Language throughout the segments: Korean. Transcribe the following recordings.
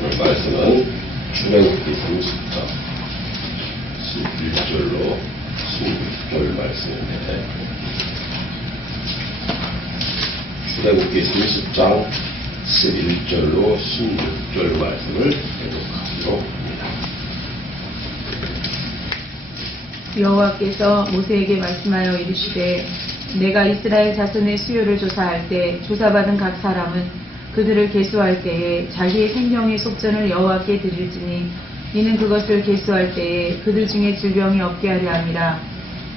오늘 말씀은 출애굽기 30장 11절로 16절 말씀인데, 출애굽기 30장 11절로 16절 말씀을 계속하도록 합니다. 여호와께서 모세에게 말씀하여 이르시되, 내가 이스라엘 자손의 수요를 조사할 때 조사받은 각 사람은 그들을 계수할 때에 자기의 생명의 속전을 여호와께 드릴지니, 이는 그것을 계수할 때에 그들 중에 질병이 없게 하려 함이라.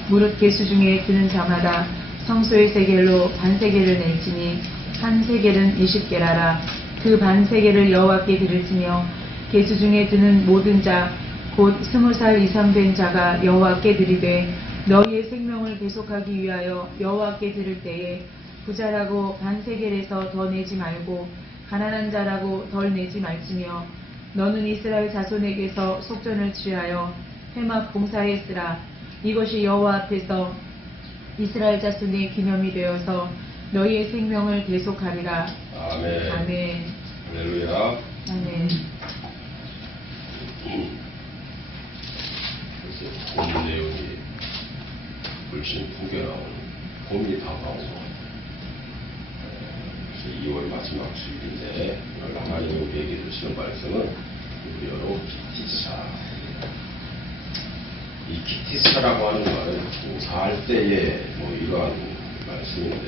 무릇 계수 중에 드는 자마다 성소의 세겔로 반세겔을 낼지니 한 세겔은 20게라라. 그 반세겔을 여호와께 드릴지며, 계수 중에 드는 모든 자 곧 20살 이상 된 자가 여호와께 드리되, 너희의 생명을 계속하기 위하여 여호와께 드릴 때에 부자라고 반세겔에서 더 내지 말고 가난한 자라고 덜 내지 말지며, 너는 이스라엘 자손에게서 속전을 취하여 회막 봉사에 쓰라. 이것이 여호와 앞에서 이스라엘 자손의 기념이 되어서 너희의 생명을 계속하리라. 아멘. 아멘. 할렐루야. 아멘. 그래서 본 내용이 훨씬 풍겨 나오는, 봄이 다가오고 2월 마지막 주일인데, 오늘 하나님 우리에게 주시는 말씀은 우리어로 기티사. 이 기티사라고 하는 말은 조사할 때의 이러한 말씀인데,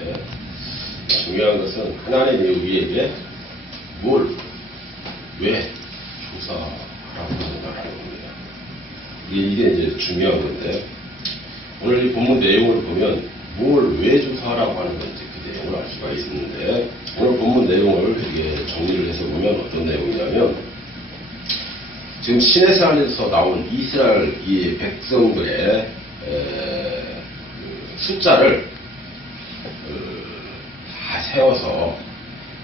중요한 것은 하나님이 우리에게 뭘, 왜 조사하라고 하는가라는 겁니다. 이게 이제 중요한 건데, 오늘 이 본문 내용을 보면 뭘 왜 조사하라고 하는 건지 그 내용을 알 수가 있는데, 오늘 본문 내용을 이렇게 정리를 해서 보면 어떤 내용이냐면, 지금 시내산에서 나온 이스라엘 이 백성들의 숫자를 다 세워서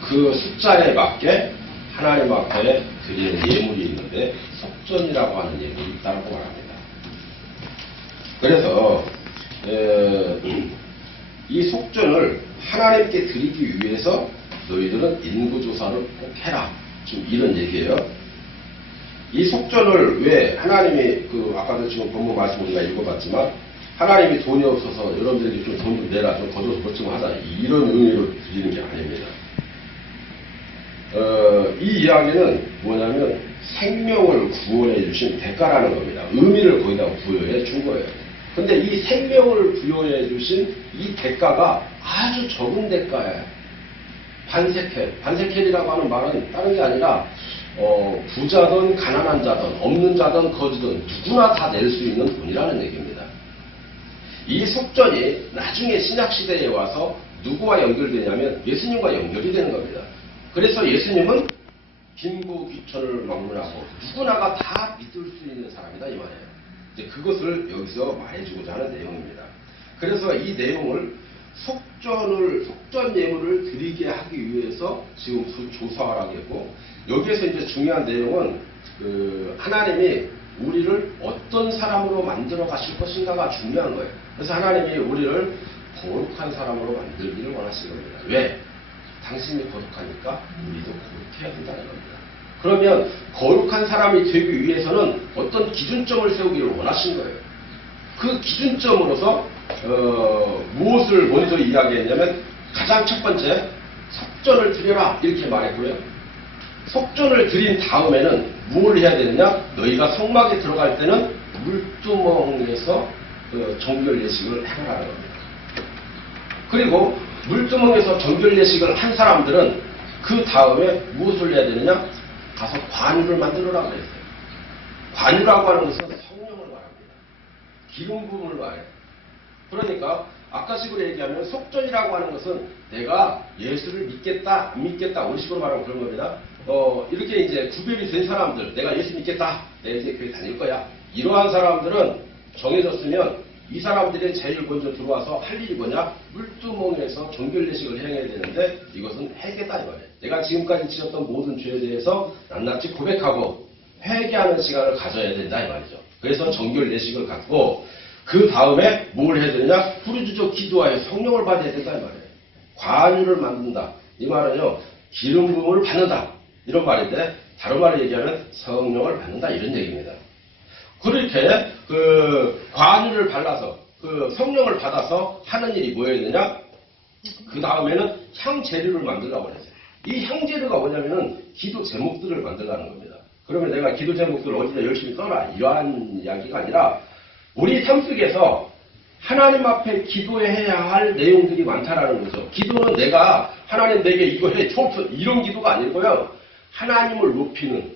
그 숫자에 맞게 하나님 앞에 드리는 예물이 있는데, 속전이라고 하는 예물이 있다고 말합니다. 그래서 이 속전을 하나님께 드리기 위해서 너희들은 인구조사를 꼭 해라, 지금 이런 얘기예요. 이 속전을 왜 하나님이, 아까도 지금 본문 말씀 우리가 읽어봤지만, 하나님이 돈이 없어서 여러분들에게 좀 돈 좀 내라, 좀 거둬서 뭐 좀 하자, 이런 의미로 드리는 게 아닙니다. 이 이야기는 뭐냐면 생명을 구원해 주신 대가라는 겁니다. 의미를 거기다 부여해 준 거예요. 근데 이 생명을 부여해 주신 이 대가가 아주 적은 대가예요. 반세켈이라고 하는 말은 다른 게 아니라 부자든 가난한 자든 없는 자든 거지든 누구나 다 낼 수 있는 돈이라는 얘기입니다. 이 속전이 나중에 신약시대에 와서 누구와 연결되냐면 예수님과 연결이 되는 겁니다. 그래서 예수님은 빈부귀천을 막론하고 누구나가 다 믿을 수 있는 사람이다 이 말이에요. 이제 그것을 여기서 말해주고자 하는 내용입니다. 그래서 이 내용을 속전 예물을 드리게 하기 위해서 지금 조사하라고 했고, 여기에서 이제 중요한 내용은 하나님이 우리를 어떤 사람으로 만들어 가실 것인가가 중요한 거예요. 그래서 하나님이 우리를 거룩한 사람으로 만들기를 원하시는 겁니다. 왜? 당신이 거룩하니까 우리도 거룩해야 된다는 겁니다. 그러면 거룩한 사람이 되기 위해서는 어떤 기준점을 세우기를 원하신 거예요. 그 기준점으로서 무엇을 먼저 이야기했냐면, 가장 첫 번째 속전을 드려라 이렇게 말했고요. 속전을 드린 다음에는 뭘 해야 되느냐, 너희가 성막에 들어갈 때는 물두멍에서 정결 예식을 해라는 겁니다. 그리고 물두멍에서 정결 예식을 한 사람들은 그 다음에 무엇을 해야 되느냐, 가서 관유를 만들어라고 했어요. 관유라고 하는 것은 성령을 말합니다. 기름 부음을 말해요. 그러니까 아까식으로 얘기하면 속전이라고 하는 것은 내가 예수를 믿겠다 안 믿겠다, 우리 식으로 말하면 그런 겁니다. 이렇게 이제 구별이 된 사람들, 내가 예수 믿겠다, 내가 이제 교회 다닐 거야, 이러한 사람들은 정해졌으면 이 사람들이 제일 먼저 들어와서 할 일이 뭐냐, 물두멍에서 정결예식을 행해야 되는데, 이것은 회개다 이 말이에요. 내가 지금까지 지었던 모든 죄에 대해서 낱낱이 고백하고 회개하는 시간을 가져야 된다 이 말이죠. 그래서 정결예식을 갖고 그 다음에 뭘 해야 되느냐, 부르짖어 기도하여 성령을 받아야 된다 이 말이에요. 관유를 만든다 이 말은요, 기름 부음을 받는다 이런 말인데, 다른 말로 얘기하면 성령을 받는다 이런 얘기입니다. 그렇게 그 관유를 발라서 그 성령을 받아서 하는 일이 뭐였느냐? 그 다음에는 향재료를 만들라고 그랬어요. 이 향재료가 뭐냐면은 기도 제목들을 만들라는 겁니다. 그러면 내가 기도 제목들을 어디다 열심히 써라 이러한 이야기가 아니라 우리 삶 속에서 하나님 앞에 기도해야 할 내용들이 많다라는 거죠. 기도는 내가 하나님 내게 이거 해 줘 이런 기도가 아니고요. 하나님을 높이는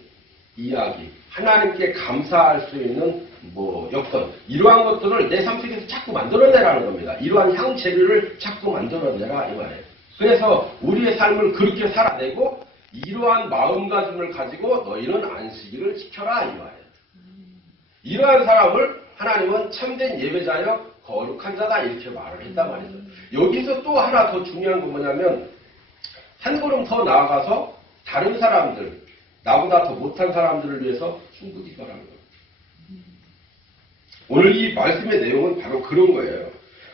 이야기, 하나님께 감사할 수 있는 뭐 여건 이러한 것들을 내 삶 속에서 자꾸 만들어내라는 겁니다. 이러한 향재료를 자꾸 만들어내라 이 말이에요. 그래서 우리의 삶을 그렇게 살아내고 이러한 마음가짐을 가지고 너희는 안식일을 지켜라 이 말이에요. 이러한 사람을 하나님은 참된 예배자여 거룩한 자다 이렇게 말을 했단 말이죠. 여기서 또 하나 더 중요한 건 뭐냐면 한 걸음 더 나아가서 다른 사람들 나보다 더 못한 사람들을 위해서 충분히 기도하는 거예요. 오늘 이 말씀의 내용은 바로 그런 거예요.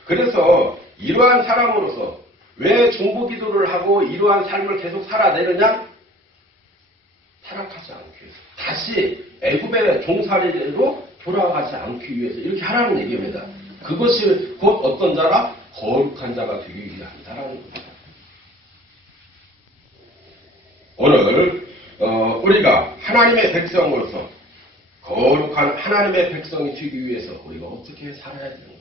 그래서 이러한 사람으로서 왜 중보기도를 하고 이러한 삶을 계속 살아내느냐? 타락하지 않기 위해서. 다시 애굽의 종살이로 돌아가지 않기 위해서 이렇게 하라는 얘기입니다. 그것이 곧 어떤 자라? 거룩한 자가 되기 위함이다라는 겁니다. 오늘 우리가 하나님의 백성으로서 거룩한 하나님의 백성이 되기 위해서 우리가 어떻게 살아야 되는가?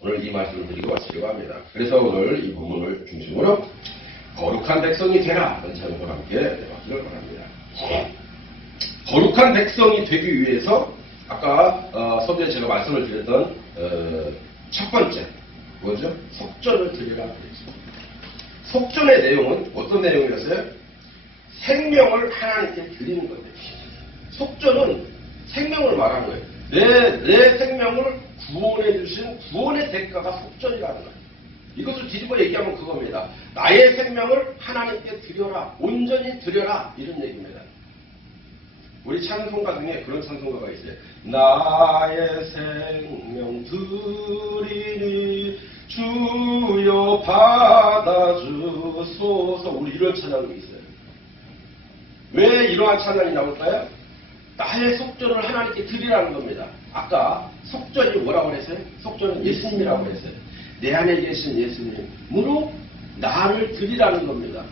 오늘 이 말씀을 드리고 마치려고 합니다. 그래서 오늘 이 부분을 중심으로 거룩한 백성이 되라 하는 제목과 함께 대화하기를 바랍니다. 거룩한 백성이 되기 위해서 아까 서두에 제가 말씀을 드렸던 첫 번째 뭐죠? 속전을 드리라 그랬죠. 속전의 내용은 어떤 내용이었어요? 생명을 하나님께 드리는 겁니다. 속전은 생명을 말하는 거예요. 내 생명을 구원해 주신 구원의 대가가 속전이라는 거예요. 이것을 뒤집어 얘기하면 그겁니다. 나의 생명을 하나님께 드려라. 온전히 드려라. 이런 얘기입니다. 우리 찬송가 중에 그런 찬송가가 있어요. 나의 생명 드리니 주여 받아주소서. 우리 이런 찬양이 있어요. 왜 이러한 찬양이 나올까요? 나의 속전을 하나님께 드리라는 겁니다. 아까 속전이 뭐라고 그랬어요? 속전은 예수님이라고 그랬어요. 내 안에 계신 예수님으로 나를 드리라는 겁니다.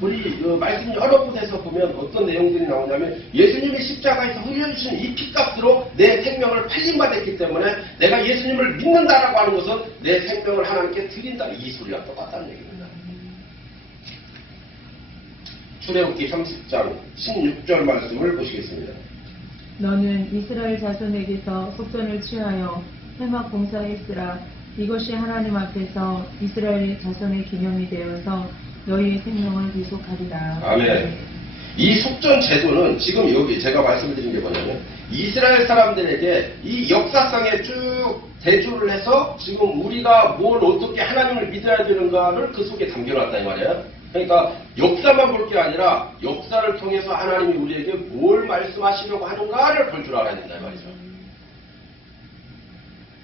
우리 말씀 여러 곳에서 보면 어떤 내용들이 나오냐면 예수님이 십자가에서 흘려주신 이 피값으로 내 생명을 팔림받았기 때문에 내가 예수님을 믿는다라고 하는 것은 내 생명을 하나님께 드린다. 이 소리와 똑같다는 얘기입니다. 출애굽기 30장 16절 말씀을 보시겠습니다. 너는 이스라엘 자손에게서 속전을 취하여 회막 봉사했으라. 이것이 하나님 앞에서 이스라엘 자손의 기념이 되어서 너희의 생명을 지속하리라. 아멘. 이 속전 제도는 지금 여기 제가 말씀드린 게 뭐냐면 이스라엘 사람들에게 이 역사상에 쭉 대조를 해서 지금 우리가 뭘 어떻게 하나님을 믿어야 되는가를 그 속에 담겨놨다 이 말이에요. 그러니까 역사만 볼 게 아니라 역사를 통해서 하나님이 우리에게 뭘 말씀하시려고 하는가를 볼 줄 알아야 된다 이 말이죠.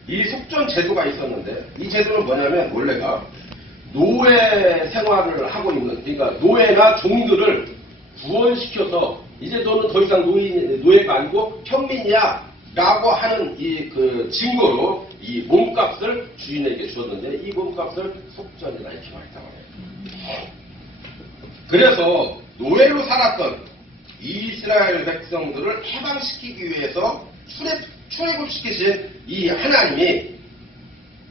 이 속전 제도가 있었는데 이 제도는 뭐냐면 원래가 노예 생활을 하고 있는 그러니까 노예나 종들을 구원시켜서 이제 너는 더 이상 노예가 아니고 평민이야 라고 하는 이 그 증거로 이 몸값을 주인에게 주었는데 이 몸값을 속전이다 이렇게 말했다고 해요. 그래서 노예로 살았던 이스라엘 백성들을 해방시키기 위해서 출애굽시키신 이 하나님이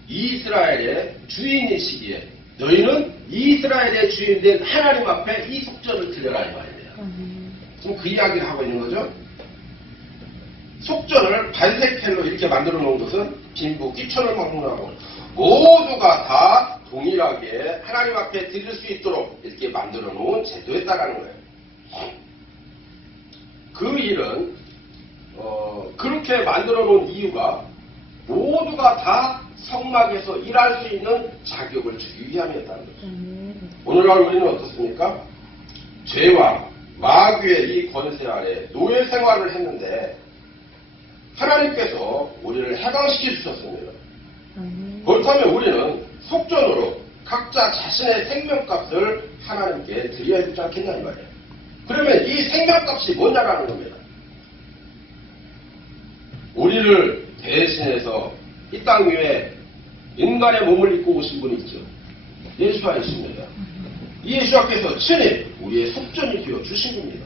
이스라엘의 주인이시기에 너희는 이스라엘의 주인된 하나님 앞에 이 속전을 드려라 이 말입니다. 지금 그 이야기를 하고 있는 거죠. 속전을 반색펠로 이렇게 만들어 놓은 것은 빈부 끼천을 막론하고 모두가 다 동일하게 하나님 앞에 드릴 수 있도록 이렇게 만들어 놓은 제도였다라는 거예요. 그 일은 그렇게 만들어 놓은 이유가 모두가 다 성막에서 일할 수 있는 자격을 주기 위함이었다는 거죠. 오늘날 우리는 어떻습니까? 죄와 마귀의 이 권세 아래 노예 생활을 했는데 하나님께서 우리를 해방시켜 주셨습니다. 그렇다면 우리는 속전으로 각자 자신의 생명값을 하나님께 드려야 되지 않겠냐 이 말이에요. 그러면 이 생명값이 뭐냐라는 겁니다. 우리를 대신해서 이 땅 위에 인간의 몸을 입고 오신 분이 있죠. 예수하십니다. 이 예수께서 친히 우리의 속전이 되어 주신 겁니다.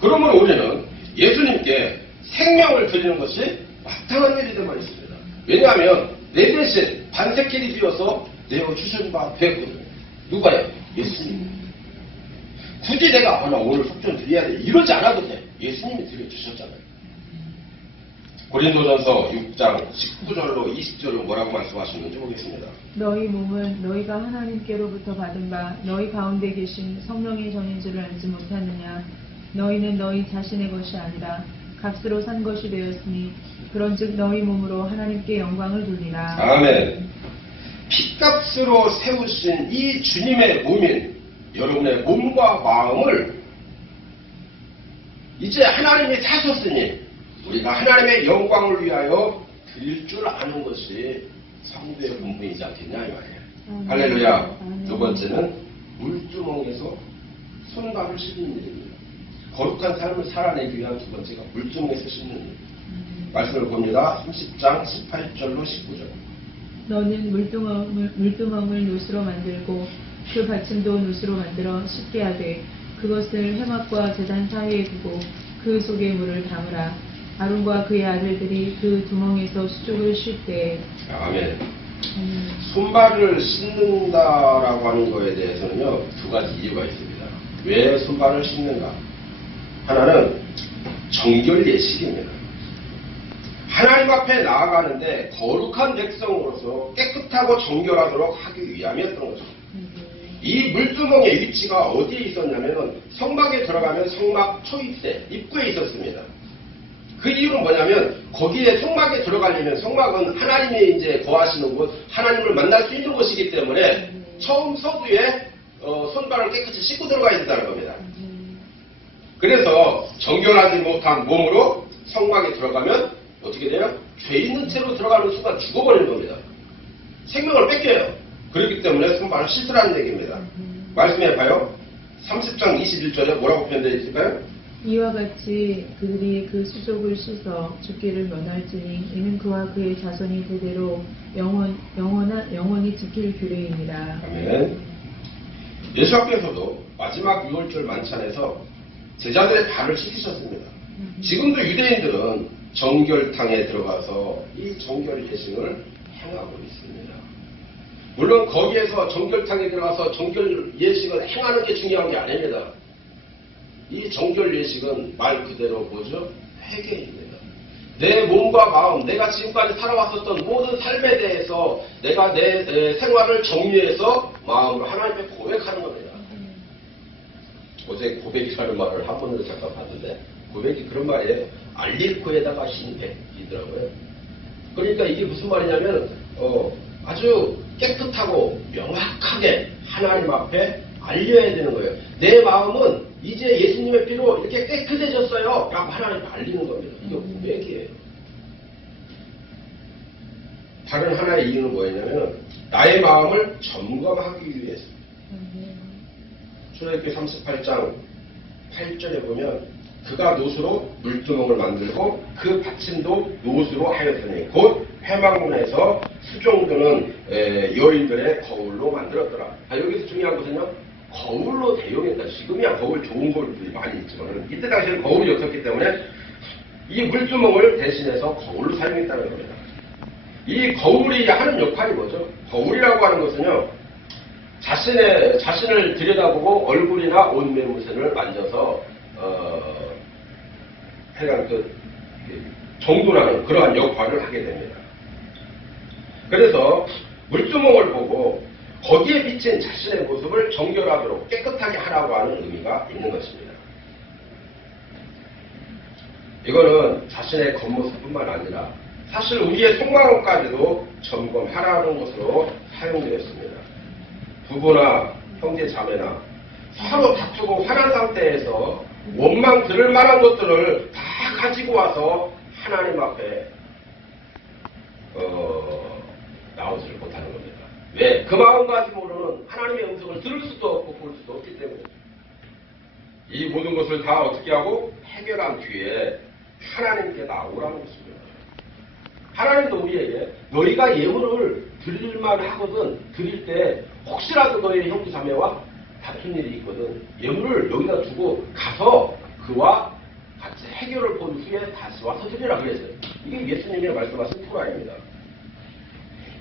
그러면 우리는 예수님께 생명을 드리는 것이 마땅한 일이 되만 있습니다. 왜냐하면 내 대신 반세끼리 되어서 내어 주신 바 되었거든요. 누가요? 예수님. 굳이 내가 나 오늘 속전 드려야 돼 이러지 않아도 돼. 예수님이 드려주셨잖아요. 고린도전서 6장 19절로 20절로 뭐라고 말씀하시는지 보겠습니다. 너희 몸은 너희가 하나님께로부터 받은 바 너희 가운데 계신 성령의 전인 줄을 알지 못하느냐. 너희는 너희 자신의 것이 아니라 값으로 산 것이 되었으니 그런즉 너희 몸으로 하나님께 영광을 돌리라. 아멘. 핏값으로 세우신 이 주님의 몸인 여러분의 몸과 마음을 이제 하나님이 사셨으니 우리가 하나님의 영광을 위하여 드릴 줄 아는 것이 성도의 본분이지 않겠냐 이 말이에요. 할렐루야. 두 번째는 물주멍에서 손발을 씻는 일입니다. 거룩한 삶을 살아내기 위한 두 번째가 물주멍에서 씻는 일. 말씀을 봅니다. 30장 18절로 19절. 너는 물두멍을 노스로 만들고 그 받침도 노스로 만들어 씻게 하되 그것을 회막과 제단 사이에 두고 그 속에 물을 담으라. 아론과 그의 아들들이 그 두멍에서 수족을 쉴 때. 아멘. 손발을 씻는다라고 하는 거에 대해서는요, 두 가지 이유가 있습니다. 왜 손발을 씻는가? 하나는 정결 예식입니다. 하나님 앞에 나아가는데 거룩한 백성으로서 깨끗하고 정결하도록 하기 위함이었던 거죠. 이 물두멍의 위치가 어디에 있었냐면 성막에 들어가면 성막 초입대 입구에 있었습니다. 그 이유는 뭐냐면 거기에 성막에 들어가려면 성막은 하나님이 이제 거하시는 곳, 하나님을 만날 수 있는 곳이기 때문에 처음 서두에 손발을 깨끗이 씻고 들어가야 된다는 겁니다. 그래서 정결하지 못한 몸으로 성막에 들어가면 어떻게 돼요? 죄 있는 채로 들어가는 순간 죽어버리는 겁니다. 생명을 뺏겨요. 그렇기 때문에 손발을 씻으라는 얘기입니다. 말씀해봐요. 30장 21절에 뭐라고 표현되어 있을까요? 이와 같이 그들이 그 수족을 씻어 죽기를 면할지니 이는 그와 그의 자손이 대대로 영원히 지킬 규례입니다. 아멘. 예수께서도 마지막 6월절 만찬에서 제자들의 발을 씻으셨습니다. 지금도 유대인들은 정결탕에 들어가서 이 정결 예식을 행하고 있습니다. 물론 거기에서 정결탕에 들어가서 정결 예식을 행하는 게 중요한 게 아닙니다. 이 정결 예식은 말 그대로 뭐죠? 회개입니다. 내 몸과 마음, 내가 지금까지 살아왔었던 모든 삶에 대해서 내가 내 생활을 정리해서 마음을 하나님께 고백하는 겁니다. 어제 고백이라는 말을 한 번으로 잠깐 봤는데 고백이 그런 말이에요. 알리코에다가 신백이더라고요. 그러니까 이게 무슨 말이냐면 아주 깨끗하고 명확하게 하나님 앞에 알려야 되는 거예요. 내 마음은 이제 예수님의 피로 이렇게 깨끗해졌어요 라고 하나님께 알리는 겁니다. 이게 고백이에요. 다른 하나의 이유는 뭐였냐면 나의 마음을 점검하기 위해서. 출애굽기 38장 8절에 보면 그가 노수로 물두멍을 만들고 그 받침도 노수로 하였으니 곧 회막문에서 수종드는 여인들의 거울로 만들었더라. 여기서 중요한 것은요, 거울로 대용했다. 지금이야 거울 좋은 거울들이 많이 있지만 이때 당시에는 거울이 없었기 때문에 이 물두멍을 대신해서 거울로 사용했다는 겁니다. 이 거울이 하는 역할이 뭐죠? 거울이라고 하는 것은요, 자신을 들여다보고 얼굴이나 옷매무새를 만져서 하여간 정돈하는 그러한 역할을 하게 됩니다. 그래서 물두멍을 보고 거기에 비친 자신의 모습을 정결하도록 깨끗하게 하라고 하는 의미가 있는 것입니다. 이거는 자신의 겉모습뿐만 아니라 사실 우리의 속마음까지도 점검하라는 것으로 사용되었습니다. 부부나 형제 자매나 서로 다투고 화난 상태에서 원망 들을 만한 것들을 다 가지고 와서 하나님 앞에 나오지를 못하는 겁니다. 왜? 그 마음가짐으로는 하나님의 음성을 들을 수도 없고 볼 수도 없기 때문에. 이 모든 것을 다 어떻게 하고 해결한 뒤에 하나님께 나오라는 것입니다. 하나님도 우리에게 너희가 예물을 드릴만 하거든 드릴 때 혹시라도 너희 형제 자매와 다툰 일이 있거든 예물을 여기다 두고 가서 그와 같이 해결을 본 후에 다시 와서 드리라 그랬어요. 이게 예수님이 말씀하신 토라입니다.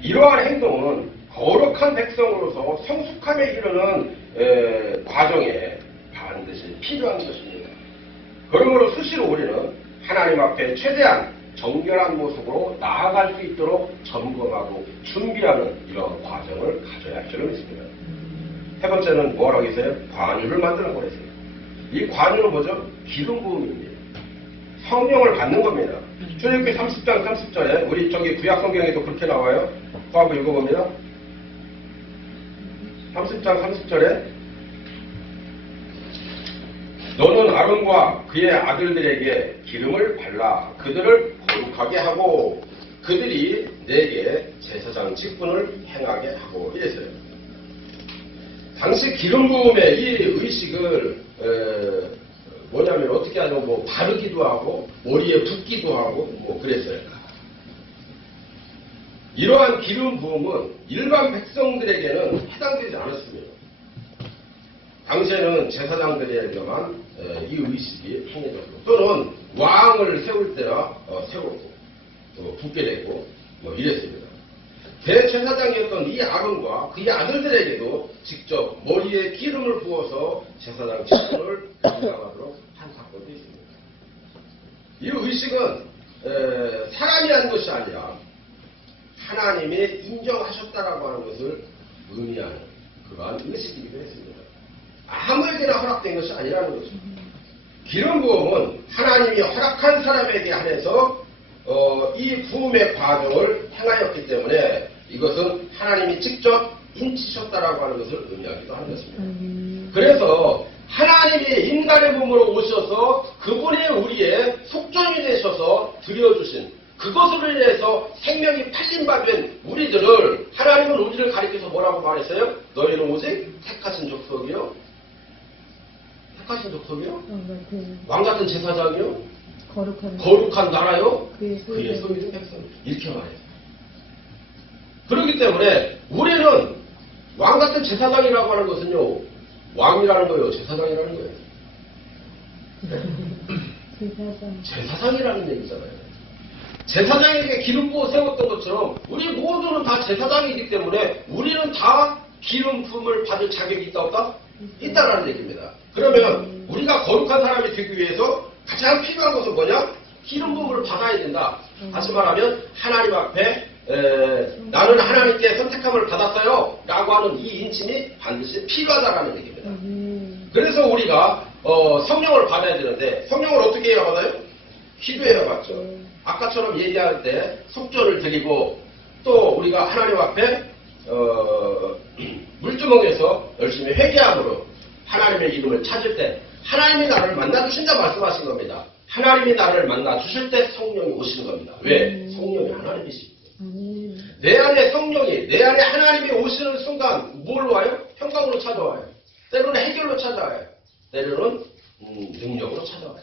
이러한 행동은 거룩한 백성으로서 성숙함에 이르는 과정에 반드시 필요한 것입니다. 그러므로 수시로 우리는 하나님 앞에 최대한 정결한 모습으로 나아갈 수 있도록 점검하고 준비하는 이런 과정을 가져야 할 줄을 믿습니다. 세 번째는 뭐라고 했어요? 관유를 만드는 거랬어요. 이 관유는 뭐죠? 기름 부음입니다. 성령을 받는 겁니다. 출애굽기 30장 30절에 우리 저기 구약 성경에도 그렇게 나와요. 또 한번 읽어봅니다. 30장 30절에 너는 아론과 그의 아들들에게 기름을 발라 그들을 거룩하게 하고 그들이 내게 제사장 직분을 행하게 하고 이랬어요. 당시 기름 부음의 이 의식을 뭐냐면 어떻게 하냐면 뭐 바르기도 하고 머리에 붓기도 하고 뭐 그랬어요. 이러한 기름 부음은 일반 백성들에게는 해당되지 않았습니다. 당시에는 제사장들에게만 이 의식이 통해졌고 또는 왕을 세울 때나 세웠고 또 붓게 됐고 뭐 이랬습니다. 대제사장이었던 이 아론과 그의 아들들에게도 직접 머리에 기름을 부어서 제사장 직분을 감당하도록 한 사건도 있습니다. 이 의식은 사람이 한 것이 아니라 하나님이 인정하셨다라고 하는 것을 의미하는 그러한 의식이기도 했습니다. 아무에게나 허락된 것이 아니라는 거죠. 기름 부음은 하나님이 허락한 사람에게 한해서 이 부음의 과정을 행하였기 때문에 이것은 하나님이 직접 인치셨다라고 하는 것을 의미하기도 하는 것입니다. 그래서 하나님이 인간의 몸으로 오셔서 그분이 우리의 속전이 되셔서 드려주신 그것으로 인해서 생명이 팔린 바 된 우리들을 하나님은 우리를 가리켜서 뭐라고 말했어요? 너희는 오직 택하신 족속이요? 택하신 족속이요? 왕같은 제사장이요? 거룩한 나라요? 그의 소유된 백성. 이렇게 말해요. 그렇기 때문에 우리는 왕같은 제사장이라고 하는 것은요, 왕이라는 거예요, 제사장이라는 거예요. 제사장이라는 얘기잖아요. 제사장에게 기름 부어 세웠던 것처럼 우리 모두는 다 제사장이기 때문에 우리는 다 기름 부음을 받을 자격이 있다 없다? 있다라는 얘기입니다. 그러면 우리가 거룩한 사람이 되기 위해서 가장 필요한 것은 뭐냐? 기름 부음을 받아야 된다. 다시 말하면 하나님 앞에 나는 하나님께 선택함을 받았어요 라고 하는 이 인침이 반드시 필요하다라는 얘기입니다. 그래서 우리가 성령을 받아야 되는데 성령을 어떻게 해야 받아요? 기도해야 받죠. 아까처럼 얘기할 때 속전을 드리고 또 우리가 하나님 앞에 물주먹에서 열심히 회개함으로 하나님의 이름을 찾을 때 하나님이 나를 만나주신다 말씀하신 겁니다. 하나님이 나를 만나주실 때 성령이 오시는 겁니다. 왜? 성령이 하나님이시기 때문에. 내 안에 성령이, 내 안에 하나님이 오시는 순간 뭘로 와요? 평강으로 찾아와요. 때로는 해결로 찾아와요. 때로는 능력으로 찾아와요.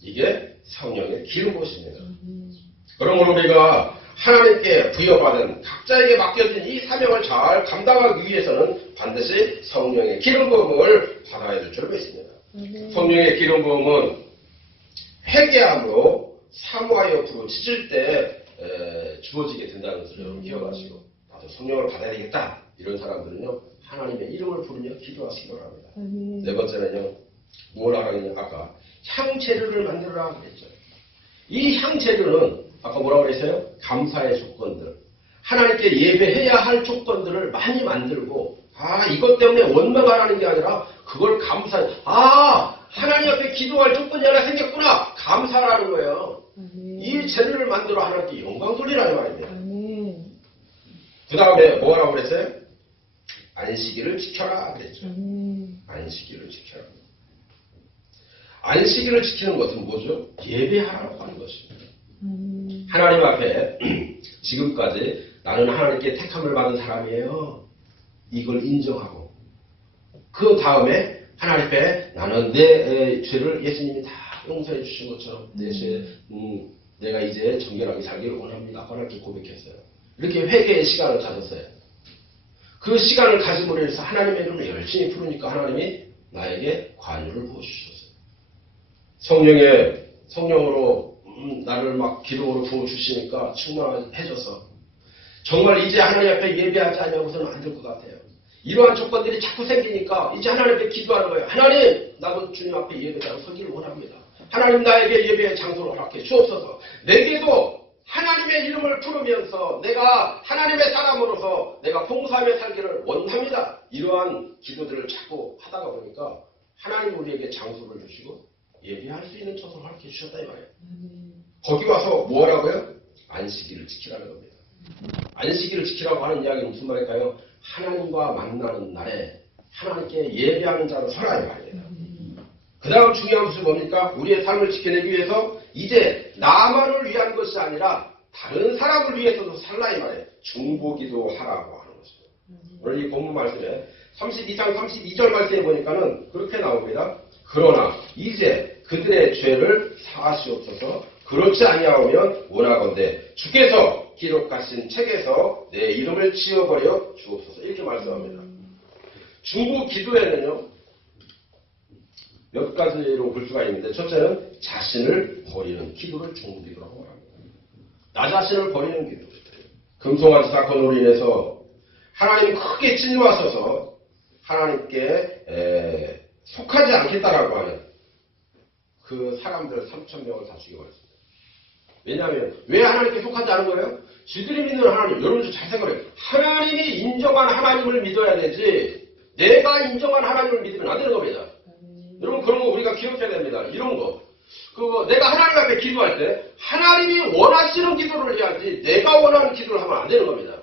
이게 성령의 기름 부으십니다. 그러므로 우리가 하나님께 부여받은 각자에게 맡겨진 이 사명을 잘 감당하기 위해서는 반드시 성령의 기름 부음을 받아야 될 줄 믿습니다. 성령의 기름 부음은 회개함으로 사모하여 부르짖을 때 주어지게 된다는 것을 여러분 기억하시고 나도 성령을 받아야 되겠다 이런 사람들은요 하나님의 이름을 부르며 기도하시기 바랍니다. 네 번째는요 뭘 하라냐 아까 향재료를 만들어라 그랬죠. 이 향재료는 아까 뭐라고 그랬어요? 감사의 조건들 하나님께 예배해야 할 조건들을 많이 만들고 이것 때문에 원망하라는 게 아니라 그걸 하나님 앞에 기도할 조건이 하나 생겼구나 감사라는 거예요. 이 재료를 만들어 하나님께 영광 돌리라는 말입니다. 그 다음에 뭐라고 그랬어요? 안식일을 지켜라 그랬죠. 안식일을 지켜라. 안식일을 지키는 것은 뭐죠? 예배하라고 하는 것입니다. 하나님 앞에 지금까지 나는 하나님께 택함을 받은 사람이에요. 이걸 인정하고 그 다음에 하나님 앞에 나는 내 죄를 예수님이 다 용서해 주신 것처럼 내 죄, 내가 이제 정결하게 살기를 원합니다. 그렇게 고백했어요. 이렇게 회개의 시간을 가졌어요. 그 시간을 가짐으로 해서 하나님의 이름을 열심히 부르니까 하나님이 나에게 관유를 부어주셨어요. 성령으로 나를 막 기도로 부어주시니까 충만해져서 정말 이제 하나님 앞에 예배하지 않냐고서는 안 될 것 같아요. 이러한 조건들이 자꾸 생기니까 이제 하나님 앞에 기도하는 거예요. 하나님, 나도 주님 앞에 예배자로 서기를 원합니다. 하나님 나에게 예배의 장소를 허락해 주옵소서. 내게도 하나님의 이름을 부르면서 내가 하나님의 사람으로서 내가 봉사하며 살기를 원합니다. 이러한 기도들을 자꾸 하다가 보니까 하나님 우리에게 장소를 주시고 예배할 수 있는 처소를 허락해 주셨다 이 말이에요. 거기 와서 뭐라고요? 안식일을 지키라는 겁니다. 안식일을 지키라고 하는 이야기는 무슨 말일까요? 하나님과 만나는 날에 하나님께 예배하는 자로 서라 이 말이에요. 그 다음 중요한 것은 뭡니까? 우리의 삶을 지켜내기 위해서 이제 나만을 위한 것이 아니라 다른 사람을 위해서도 살라 이 말이에요. 중보기도 하라고 하는 것입니다. 오늘 이 본문 말씀에 32장 32절 말씀에 보니까는 그렇게 나옵니다. 그러나 이제 그들의 죄를 사하시옵소서. 그렇지 아니하오면 원하건대 주께서 기록하신 책에서 내 이름을 지워버려 주옵소서. 이렇게 말씀합니다. 중보 기도에는요 몇 가지로 볼 수가 있는데, 첫째는 자신을 버리는 기도를 중보 기도라고 말합니다. 나 자신을 버리는 기도. 금송아지 사건으로 인해서 하나님 크게 진노하셔서 하나님께 속하지 않겠다라고 하는 그 사람들 3,000명을 다 죽여버렸습니다. 왜냐하면 왜 하나님께 속하지 않은 거예요? 쥐들이 믿는 하나님, 여러분들 잘 생각해요. 하나님이 인정한 하나님을 믿어야 되지 내가 인정한 하나님을 믿으면 안 되는 겁니다. 여러분 그런 거 우리가 기억해야 됩니다. 이런 거. 내가 하나님 앞에 기도할 때 하나님이 원하시는 기도를 해야지 내가 원하는 기도를 하면 안 되는 겁니다.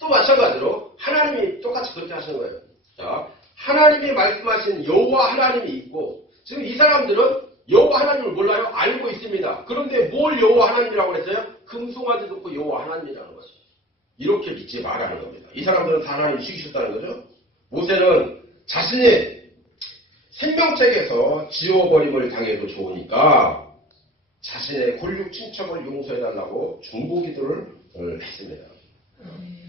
또 마찬가지로 하나님이 똑같이 그렇게 하시는 거예요. 자, 하나님이 말씀하신 여호와 하나님이 있고 지금 이 사람들은 여호와 하나님을 몰라요? 알고 있습니다. 그런데 뭘 여호와 하나님이라고 했어요? 금송아지 듣고 여호와 하나님이라는 거죠. 이렇게 믿지 말라는 겁니다. 이 사람들은 다 하나님이 죽이셨다는 거죠. 모세는 자신이 생명책에서 지워버림을 당해도 좋으니까 자신의 골육 친척을 용서해달라고 중보기도를 했습니다.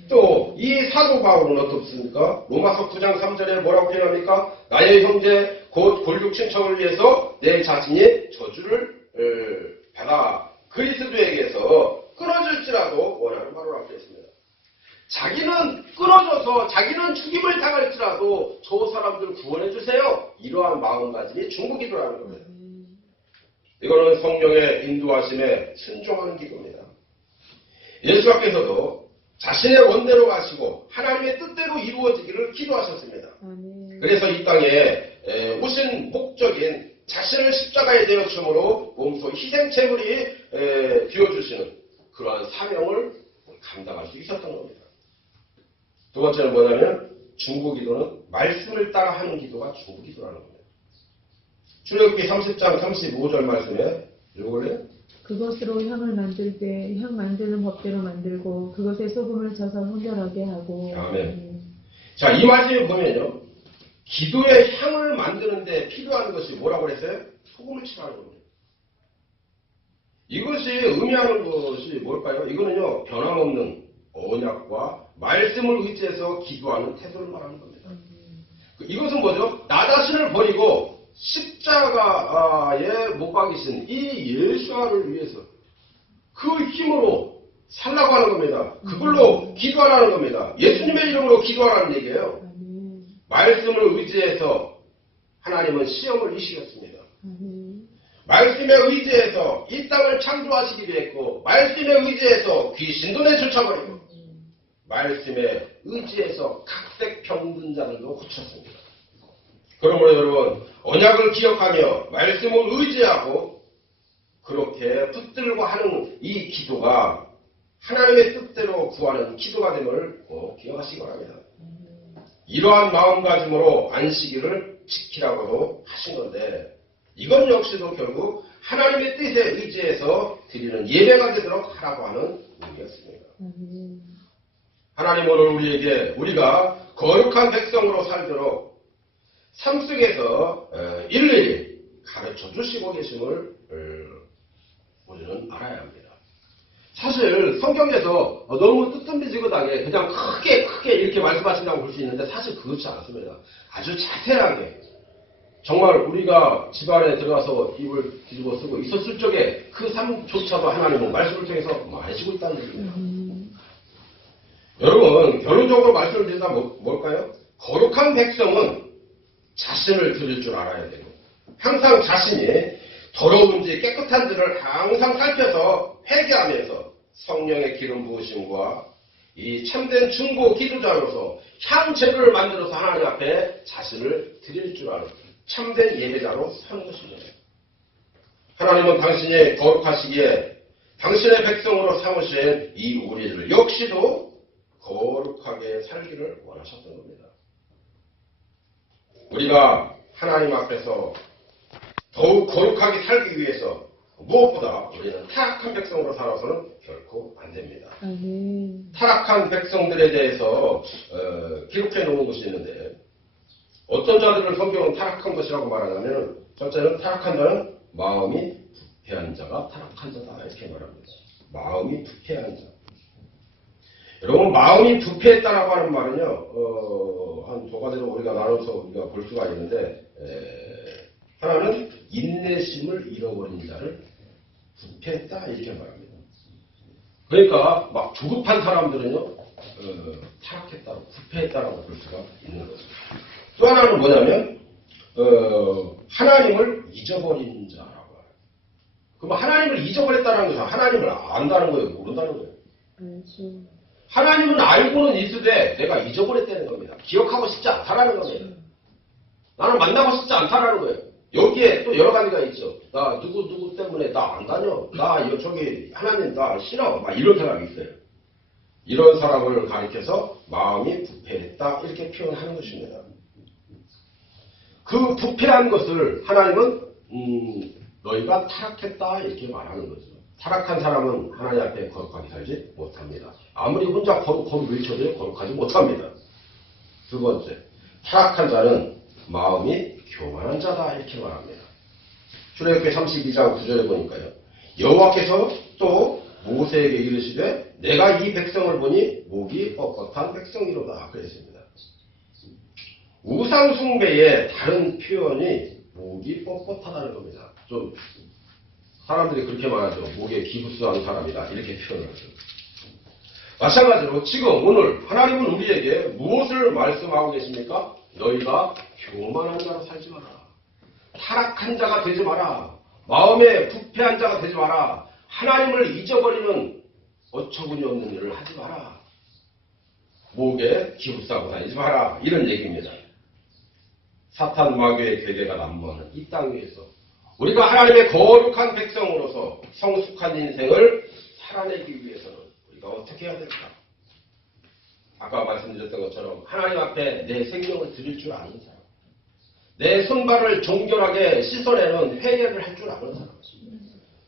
또 이 사도 바울은 어떻습니까? 로마서 9장 3절에 뭐라고 표현합니까? 나의 형제 곧 골육 친척을 위해서 내 자신이 저주를 받아 그리스도에게서 끊어질지라도 원하는 바로라고 했습니다. 자기는 끊어져서 자기는 죽임을 당할지라도 저 사람들 구원해 주세요. 이러한 마음가짐이 중보기도라는 겁니다. 이거는 성령의 인도하심에 순종하는 기도입니다. 예수님께서도 자신의 원대로 가시고 하나님의 뜻대로 이루어지기를 기도하셨습니다. 그래서 이 땅에 오신 목적인 자신을 십자가에 내어 춤으로 몸소 희생체물이 되어주시는 그러한 사명을 감당할 수 있었던 겁니다. 두 번째는 뭐냐면 중보기도는 말씀을 따라 하는 기도가 중보기도라는 겁니다. 출애굽기 30장 35절 말씀에 읽어볼래요? 그것으로 향을 만들 때 향 만드는 법대로 만들고 그것에 소금을 쳐서 혼혈하게 하고. 아멘. 자, 이 말씀에 보면요. 기도의 향을 만드는데 필요한 것이 뭐라고 그랬어요? 소금을 치라는 겁니다. 이것이 의미하는 것이 뭘까요? 이거는요. 변함없는 언약과 말씀을 의지해서 기도하는 태도를 말하는 겁니다. 이것은 뭐죠? 나 자신을 버리고 십자가에 못 박이신 이 예수를 위해서 그 힘으로 살라고 하는 겁니다. 그걸로 기도하라는 겁니다. 예수님의 이름으로 기도하라는 얘기예요. 말씀을 의지해서 하나님은 시험을 이시겠습니다. 말씀에 의지해서 이 땅을 창조하시기도 했고 말씀에 의지해서 귀신도 내쫓아버리고 말씀에 의지해서 각색 병든 자들도 고쳤습니다. 그러므로 여러분 언약을 기억하며 말씀을 의지하고 그렇게 붙들고 하는 이 기도가 하나님의 뜻대로 구하는 기도가 됨을 꼭 기억하시기 바랍니다. 이러한 마음가짐으로 안식일을 지키라고도 하신 건데 이건 역시도 결국 하나님의 뜻에 의지해서 드리는 예배가 되도록 하라고 하는 의미였습니다. 하나님 오늘 우리에게 우리가 거룩한 백성으로 살도록 삶 속에서 일일이 가르쳐 주시고 계심을 우리는 알아야 합니다. 사실 성경에서 너무 뜨뜻미지근하게 그냥 크게 이렇게 말씀하신다고 볼 수 있는데 사실 그렇지 않습니다. 아주 자세하게 정말 우리가 집안에 들어가서 입을 뒤집어 쓰고 있었을 적에 그 삶조차도 하나님은 말씀을 통해서 말해주고 있다는 얘기입니다. 여러분 결론적으로 말씀을 드린다면 뭘까요? 거룩한 백성은 자신을 드릴 줄 알아야 되고 항상 자신이 더러운지 깨끗한지를 항상 살펴서 회개하면서 성령의 기름 부으심과 이 참된 중보 기도자로서 향제를 만들어서 하나님 앞에 자신을 드릴 줄 아는 참된 예배자로 사는 것입니다. 하나님은 당신이 거룩하시기에 당신의 백성으로 삼으신 이 우리를 역시도 거룩하게 살기를 원하셨던 겁니다. 우리가 하나님 앞에서 더욱 거룩하게 살기 위해서 무엇보다 우리는 타락한 백성으로 살아서는 결코 안 됩니다. 타락한 백성들에 대해서 기록해 놓은 것이 있는데 어떤 자들을 성경은 타락한 것이라고 말하냐면 첫째는 타락한 자는 마음이 부패한 자가 타락한 자다 이렇게 말합니다. 마음이 부패한 자. 여러분 마음이 부패했다라고 하는 말은요 한 두 가지로 우리가 나눠서 우리가 볼 수가 있는데 하나는 인내심을 잃어버린 자를 부패했다 이렇게 말합니다. 그러니까 막 조급한 사람들은요 타락했다고 부패했다라고 볼 수가 있는 거죠. 또 하나는 뭐냐면 하나님을 잊어버린 자라고 해요. 그럼 하나님을 잊어버렸다는 것은 하나님을 안다는 거예요, 모른다는 거예요. 하나님은 알고는 있으되 내가 잊어버렸다는 겁니다. 기억하고 싶지 않다라는 겁니다. 나는 만나고 싶지 않다라는 거예요. 여기에 또 여러 가지가 있죠. 나 누구 때문에 나 안 다녀. 나 저기 하나님 나 싫어. 막 이런 사람이 있어요. 이런 사람을 가리켜서 마음이 부패했다 이렇게 표현하는 것입니다. 그 부패한 것을 하나님은 너희가 타락했다 이렇게 말하는 거죠. 타락한 사람은 하나님 앞에 거룩하게 살지 못합니다. 아무리 혼자 거룩 외쳐도 거룩하지 못합니다. 두 번째, 타락한 자는 마음이 교만한 자다 이렇게 말합니다. 출애굽기 32장 9절에 보니까요. 여호와께서 또 모세에게 이르시되 내가 이 백성을 보니 목이 뻣뻣한 백성이로다 그랬습니다. 우상 숭배의 다른 표현이 목이 뻣뻣하다는 겁니다. 좀 사람들이 그렇게 말하죠. 목에 기부스한 사람이다 이렇게 표현을 하죠. 마찬가지로 지금 오늘 하나님은 우리에게 무엇을 말씀하고 계십니까? 너희가 교만한 자로 살지 마라. 타락한 자가 되지 마라. 마음에 부패한 자가 되지 마라. 하나님을 잊어버리는 어처구니 없는 일을 하지 마라. 목에 기부싸고 다니지 마라. 이런 얘기입니다. 사탄 마귀의 괴계가 난무하는 이 땅 위에서 우리가 하나님의 거룩한 백성으로서 성숙한 인생을 살아내기 위해서는 우리가 어떻게 해야 될까? 아까 말씀드렸던 것처럼 하나님 앞에 내 생명을 드릴 줄 아는 사람, 내 손발을 정결하게 씻어내는 회개를 할 줄 아는 사람,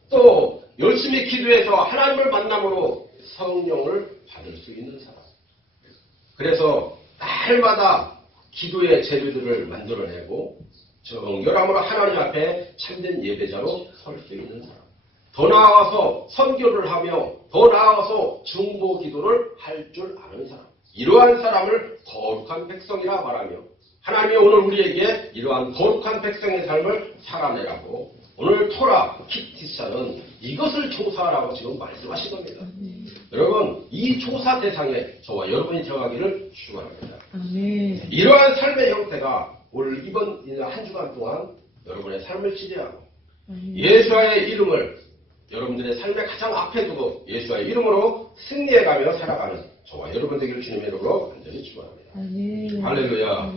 또 열심히 기도해서 하나님을 만남으로 성령을 받을 수 있는 사람. 그래서 날마다 기도의 재료들을 만들어내고 정결함으로 하나님 앞에 참된 예배자로 설 수 있는 사람. 더 나아가서 선교를 하며 더 나아가서 중보 기도를 할 줄 아는 사람. 이러한 사람을 거룩한 백성이라 말하며 하나님이 오늘 우리에게 이러한 거룩한 백성의 삶을 살아내라고 오늘 토라 키티사는 이것을 조사하라고 지금 말씀하신 겁니다. 여러분 이 조사 대상에 저와 여러분이 들어가기를 축원합니다. 이러한 삶의 형태가 오늘 이번 한 주간 동안 여러분의 삶을 지배하고 예수와의 이름을 여러분들의 삶의 가장 앞에 두고 예수와의 이름으로 승리해가며 살아가는 저와 여러분 되기를 주님의 이름으로 간절히 축원합니다. 할렐루야.